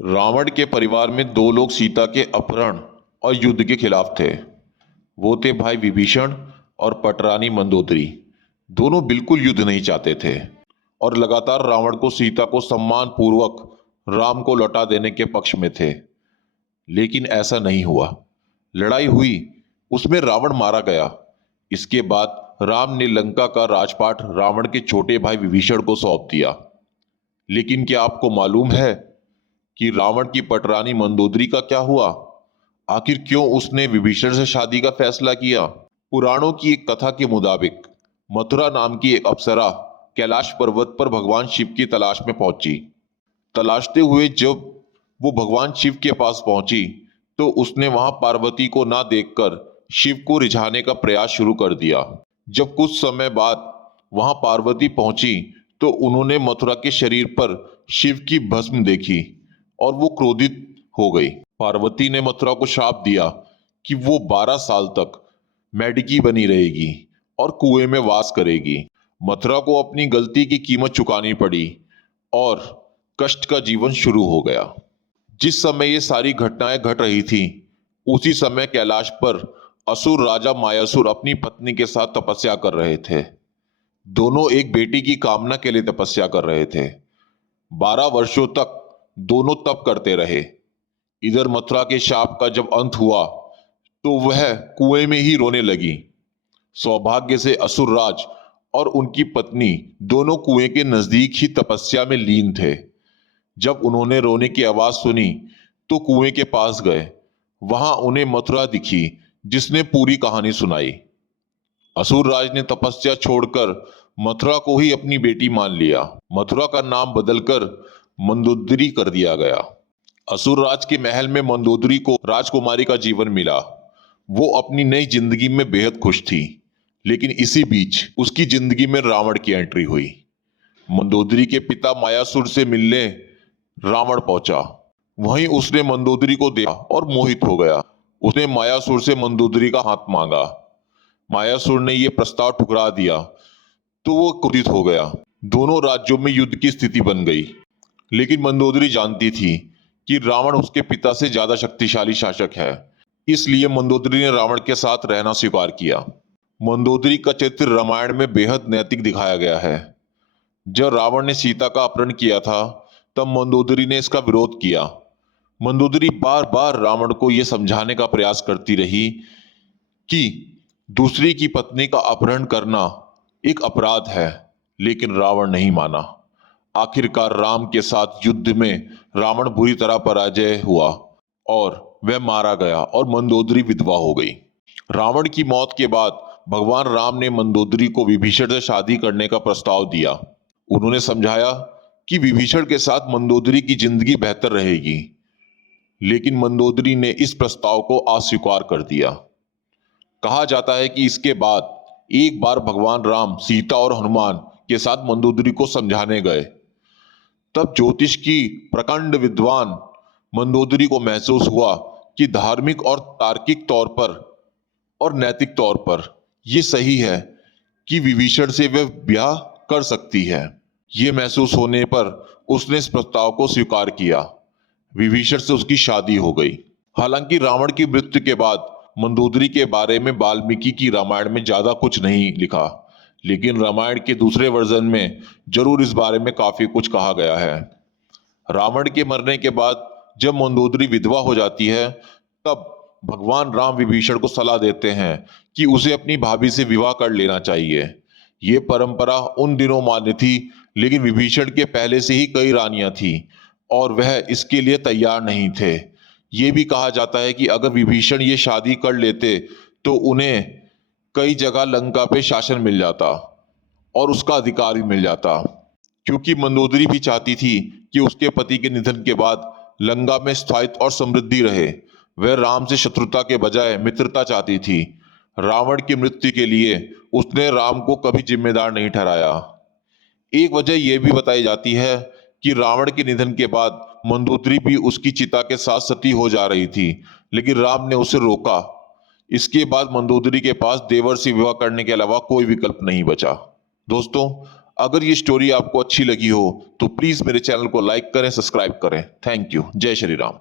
रावण के परिवार में दो लोग सीता के अपहरण और युद्ध के खिलाफ थे। वो थे भाई विभीषण और पटरानी मंदोदरी। दोनों बिल्कुल युद्ध नहीं चाहते थे और लगातार रावण को सीता को सम्मान पूर्वक राम को लौटा देने के पक्ष में थे। लेकिन ऐसा नहीं हुआ। लड़ाई हुई, उसमें रावण मारा गया। इसके बाद राम ने लंका का राजपाट रावण के छोटे भाई विभीषण को सौंप दिया। लेकिन क्या आपको मालूम है कि रावण की पटरानी मंदोदरी का क्या हुआ? आखिर क्यों उसने विभीषण से शादी का फैसला किया? पुराणों की एक कथा के मुताबिक मथुरा नाम की एक अप्सरा कैलाश पर्वत पर भगवान शिव की तलाश में पहुंची। तलाशते हुए जब वो भगवान शिव के पास पहुंची तो उसने वहां पार्वती को ना देखकर शिव को रिझाने का प्रयास शुरू कर दिया। जब कुछ समय बाद वहां पार्वती पहुंची तो उन्होंने मथुरा के शरीर पर शिव की भस्म देखी और वो क्रोधित हो गई। पार्वती ने मथुरा को श्राप दिया कि वो 12 साल तक मेढकी बनी रहेगी और कुएं में वास करेगी। मथुरा को अपनी गलती की कीमत चुकानी पड़ी और कष्ट का जीवन शुरू हो गया। जिस समय ये सारी घटनाएं घट रही थी उसी समय कैलाश पर असुर राजा मायासुर अपनी पत्नी के साथ तपस्या कर रहे थे। दोनों एक बेटी की कामना के लिए तपस्या कर रहे थे। 12 वर्षों तक दोनों तप करते रहे। इधर मथुरा के शाप का जब अंत हुआ तो वह कुएं में ही रोने लगी। सौभाग्य से असुरराज और उनकी पत्नी दोनों कुएं के नजदीक ही तपस्या में लीन थे। जब उन्होंने रोने की आवाज सुनी तो कुएं के पास गए। वहां उन्हें मथुरा दिखी जिसने पूरी कहानी सुनाई। असुरराज ने तपस्या छोड़कर मथुरा को ही अपनी बेटी मान लिया। मथुरा का नाम बदलकर मंदोदरी कर दिया गया। असुरराज के महल में मंदोदरी को राजकुमारी का जीवन मिला। वो अपनी नई जिंदगी में बेहद खुश थी। लेकिन इसी बीच उसकी जिंदगी में रावण की एंट्री हुई। मंदोदरी के पिता मायासुर से मिलने रावण पहुंचा। वहीं उसने मंदोदरी को देखा और मोहित हो गया। उसने मायासुर से मंदोदरी का हाथ मांगा। मायासुर ने यह प्रस्ताव ठुकरा दिया तो वो क्रोधित हो गया। दोनों राज्यों में युद्ध की स्थिति बन गई। लेकिन मंदोदरी जानती थी कि रावण उसके पिता से ज्यादा शक्तिशाली शासक है। इसलिए मंदोदरी ने रावण के साथ रहना स्वीकार किया। मंदोदरी का चरित्र रामायण में बेहद नैतिक दिखाया गया है। जब रावण ने सीता का अपहरण किया था तब मंदोदरी ने इसका विरोध किया। मंदोदरी बार बार रावण को यह समझाने का प्रयास करती रही कि दूसरी की पत्नी का अपहरण करना एक अपराध है, लेकिन रावण नहीं माना। आखिरकार राम के साथ युद्ध में रावण बुरी तरह पराजय हुआ और वह मारा गया और मंदोदरी विधवा हो गई। रावण की मौत के बाद भगवान राम ने मंदोदरी को विभीषण से शादी करने का प्रस्ताव दिया। उन्होंने समझाया कि विभीषण के साथ मंदोदरी की जिंदगी बेहतर रहेगी। लेकिन मंदोदरी ने इस प्रस्ताव को अस्वीकार कर दिया। कहा जाता है कि इसके बाद एक बार भगवान राम सीता और हनुमान के साथ मंदोदरी को समझाने गए। तब ज्योतिष की प्रकांड विद्वान मंदोदरी को महसूस हुआ कि धार्मिक और तार्किक तौर पर और नैतिक तौर पर यह सही है कि विभीषण से वह ब्याह कर सकती है। यह महसूस होने पर उसने इस प्रस्ताव को स्वीकार किया। विभीषण से उसकी शादी हो गई। हालांकि रावण की मृत्यु के बाद मंदोदरी के बारे में वाल्मीकि की रामायण में ज्यादा कुछ नहीं लिखा, लेकिन रामायण के दूसरे वर्जन में जरूर इस बारे में काफी कुछ कहा गया है। रावण के मरने के बाद जब मंदोदरी विधवा हो जाती है तब भगवान राम विभीषण को सलाह देते हैं कि उसे अपनी भाभी से विवाह कर लेना चाहिए। ये परंपरा उन दिनों मान्य थी, लेकिन विभीषण के पहले से ही कई रानियां थी और वह इसके लिए तैयार नहीं थे। ये भी कहा जाता है कि अगर विभीषण ये शादी कर लेते तो उन्हें कई जगह लंका पे शासन मिल जाता और उसका अधिकार भी मिल जाता, क्योंकि मंदोदरी भी चाहती थी कि उसके पति के निधन के बाद लंका में स्थायित्व और समृद्धि रहे। वह राम से शत्रुता के बजाय मित्रता चाहती थी। रावण की मृत्यु के लिए उसने राम को कभी जिम्मेदार नहीं ठहराया। एक वजह यह भी बताई जाती है कि रावण के निधन के बाद मंदोदरी भी उसकी चिता के साथ सती हो जा रही थी, लेकिन राम ने उसे रोका। इसके बाद मंदोदरी के पास देवर से विवाह करने के अलावा कोई विकल्प नहीं बचा। दोस्तों, अगर ये स्टोरी आपको अच्छी लगी हो तो प्लीज मेरे चैनल को लाइक करें, सब्सक्राइब करें। Thank you. जय श्री राम।